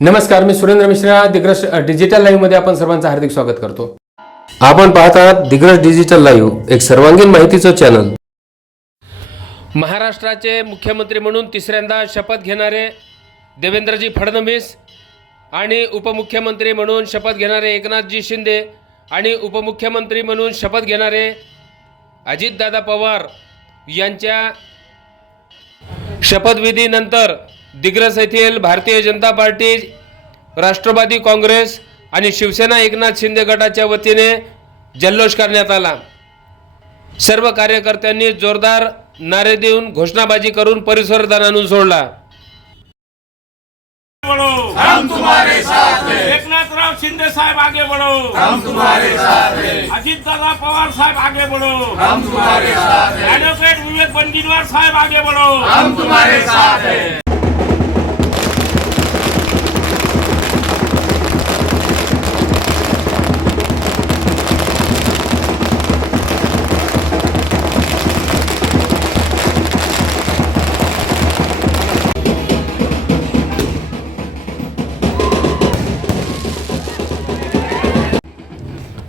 नमस्कार मी सुरेंद्र मिश्रा. दिग्रस डिजिटल लाईव्हमध्ये आपण सर्वांचं हार्दिक स्वागत करतो. आपण पाहत आहात दिग्रस डिजिटल लाईव्ह एक सर्वांगीण माहितीचं चॅनल. महाराष्ट्राचे मुख्यमंत्री म्हणून तिसऱ्यांदा शपथ घेणारे देवेंद्रजी फडणवीस आणि उपमुख्यमंत्री म्हणून शपथ घेणारे एकनाथजी शिंदे आणि उपमुख्यमंत्री म्हणून शपथ घेणारे अजितदादा पवार यांच्या शपथविधीनंतर दिग्रस येथील भारतीय जनता पार्टी राष्ट्रवादी काँग्रेस आणि शिवसेना एकनाथ शिंदे गटाच्या वतीने जल्लोष करण्यात आला. सर्व कार्यकर्त्यांनी जोरदार नारे देऊन घोषणाबाजी करून परिसर आणून सोडला. बढ़ो हम तुम्हारे साथ हैं एकनाथ राव शिंदे साहब आगे बढ़ो. हम तुम्हारे साथ हैं अजीत दादा पवार साहब आगे बढ़ो. हम तुम्हारे साथ हैं एडवोकेट विवेक साहब आगे बढ़ो. हम तुम्हारे साथ हैं